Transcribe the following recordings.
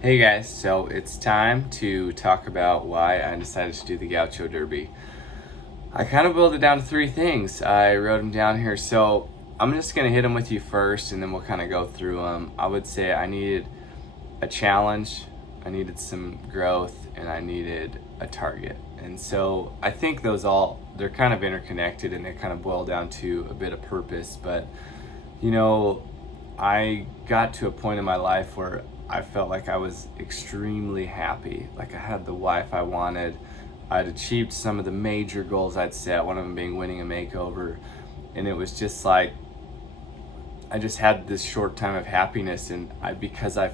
Hey guys, so it's time to talk about why I decided to do the Gaucho Derby. I kind of boiled it down to three things. I wrote them down here, so I'm just going to hit them with you first and then we'll kind of go through them. I would say I needed a challenge, I needed some growth, and I needed a target. And so I think they're kind of interconnected and they kind of boil down to a bit of purpose, but you know, I got to a point in my life where I felt like I was extremely happy. Like I had the wife I wanted. I'd achieved some of the major goals I'd set, one of them being winning a makeover. And it was just like, I just had this short time of happiness. And because I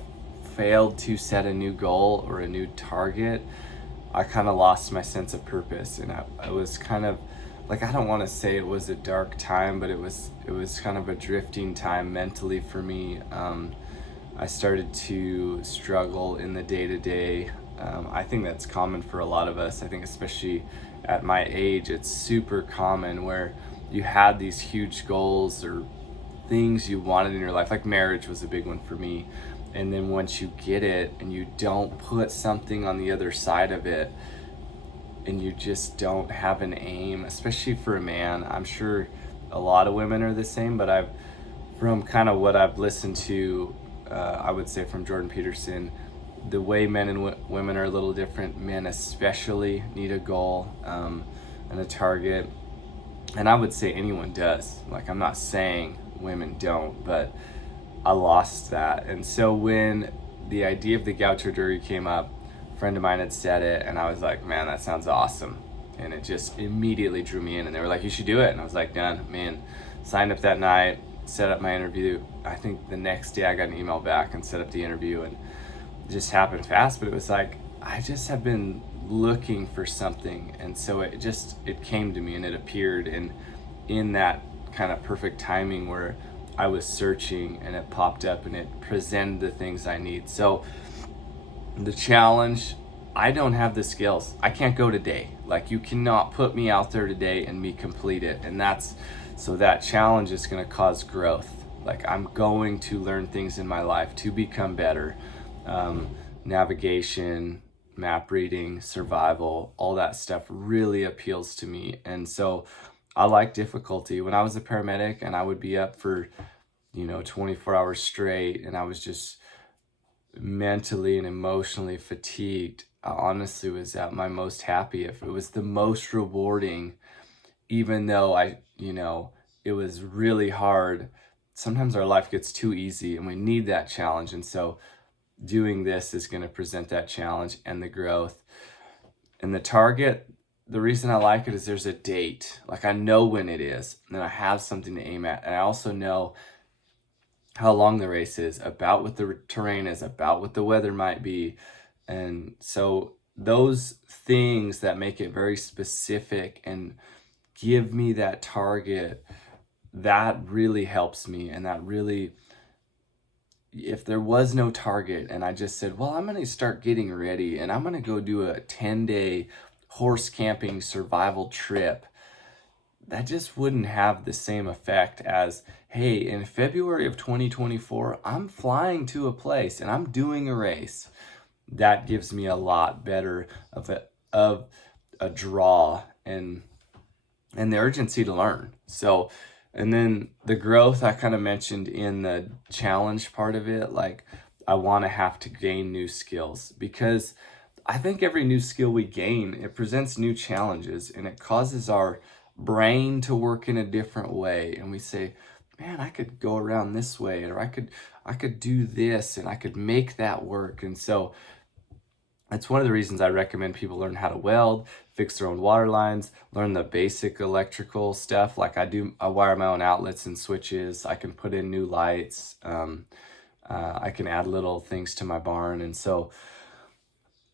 failed to set a new goal or a new target, I kind of lost my sense of purpose. And I was kind of like, I don't want to say it was a dark time, but it was kind of a drifting time mentally for me. I started to struggle in the day to day. I think that's common for a lot of us. I think especially at my age, it's super common where you had these huge goals or things you wanted in your life. Like marriage was a big one for me. And then once you get it and you don't put something on the other side of it, and you just don't have an aim, especially for a man. I'm sure a lot of women are the same, but from kind of what I've listened to, I would say from Jordan Peterson, the way men and women are a little different. Men especially need a goal and a target, and I would say anyone does. Like, I'm not saying women don't, but I lost that. And so when the idea of the Gaucho Derby came up, a friend of mine had said it, and I was like, man, that sounds awesome. And it just immediately drew me in. And they were like, you should do it. And I was like, done. Man, signed up that night, set up my interview. I think the next day I got an email back and set up the interview, and it just happened fast. But it was like, I just have been looking for something. And so it came to me and it appeared in that kind of perfect timing where I was searching and it popped up and it presented the things I need. So the challenge, I don't have the skills. I can't go today. Like, you cannot put me out there today and me complete it. And so that challenge is going to cause growth. Like, I'm going to learn things in my life to become better. Navigation, map reading, survival, all that stuff really appeals to me. And so I like difficulty. When I was a paramedic and I would be up for 24 hours straight and I was just mentally and emotionally fatigued, I honestly was at my most happy if it was the most rewarding, even though it was really hard. Sometimes our life gets too easy and we need that challenge. And so doing this is going to present that challenge and the growth. And the target, the reason I like it is there's a date. Like, I know when it is, and I have something to aim at. And I also know how long the race is, about what the terrain is, about what the weather might be. And so those things that make it very specific and give me that target, that really helps me. And that really, if there was no target and I just said, well, I'm going to start getting ready and I'm going to go do a 10-day horse camping survival trip, that just wouldn't have the same effect as, hey, in February of 2024, I'm flying to a place and I'm doing a race. That gives me a lot better of a draw and the urgency to learn. So, and then the growth I kind of mentioned in the challenge part of it, like, I want to have to gain new skills, because I think every new skill we gain, it presents new challenges and it causes our brain to work in a different way. And we say, man, I could go around this way, or I could do this and I could make that work. And so it's one of the reasons I recommend people learn how to weld, fix their own water lines, learn the basic electrical stuff. Like I wire my own outlets and switches. I can put in new lights. I can add little things to my barn. And so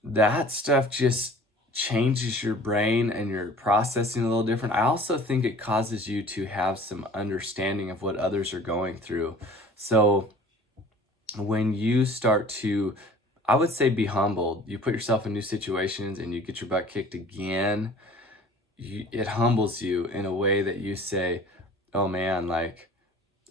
that stuff just changes your brain and your processing a little different. I also think it causes you to have some understanding of what others are going through. So when you start to, I would say, be humbled, you put yourself in new situations and you get your butt kicked again, it humbles you in a way that you say, oh man, like,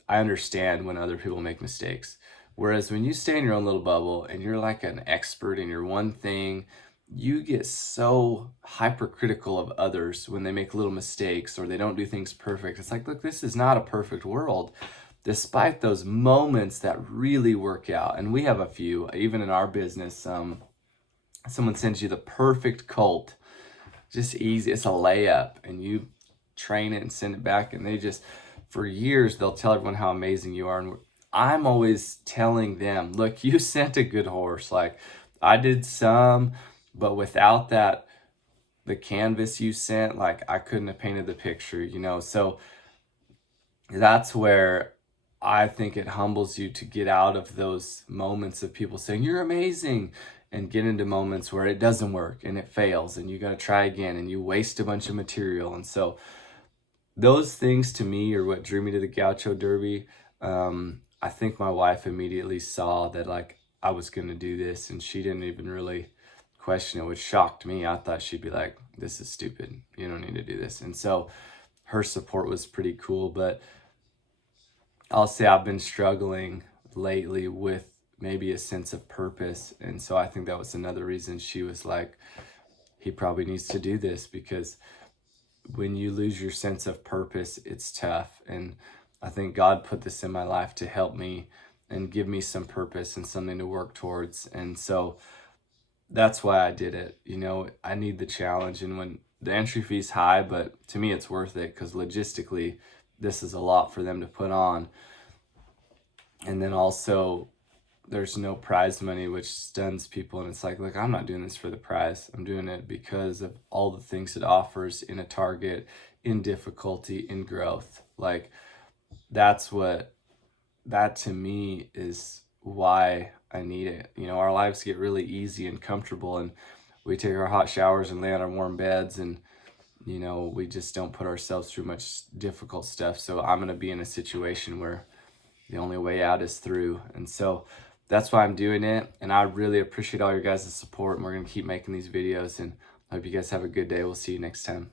I understand when other people make mistakes. Whereas when you stay in your own little bubble and you're like an expert in your one thing, you get so hypercritical of others when they make little mistakes or they don't do things perfect. It's like, look, this is not a perfect world. Despite those moments that really work out, and we have a few, even in our business, someone sends you the perfect colt, just easy, it's a layup, and you train it and send it back, and they just, for years, they'll tell everyone how amazing you are. And I'm always telling them, look, you sent a good horse. Like, I did some, but without that, the canvas you sent, like, I couldn't have painted the picture, you know? So that's where I think it humbles you to get out of those moments of people saying, you're amazing, and get into moments where it doesn't work and it fails and you got to try again and you waste a bunch of material. And so those things to me are what drew me to the Gaucho Derby. I think my wife immediately saw that like I was going to do this, and she didn't even really question it, which shocked me. I thought she'd be like, this is stupid. You don't need to do this. And so her support was pretty cool. But I'll say I've been struggling lately with maybe a sense of purpose. And so I think that was another reason she was like, he probably needs to do this, because when you lose your sense of purpose, it's tough. And I think God put this in my life to help me and give me some purpose and something to work towards. And so that's why I did it. You know, I need the challenge. And when the entry fee's high, but to me it's worth it, because logistically this is a lot for them to put on. And then also there's no prize money, which stuns people. And it's like, look, I'm not doing this for the prize. I'm doing it because of all the things it offers in a target, in difficulty, in growth. Like, that to me is why I need it. You know, our lives get really easy and comfortable, and we take our hot showers and lay on our warm beds, and, you know, we just don't put ourselves through much difficult stuff. So I'm going to be in a situation where the only way out is through. And so that's why I'm doing it. And I really appreciate all your guys' support. And we're going to keep making these videos. And I hope you guys have a good day. We'll see you next time.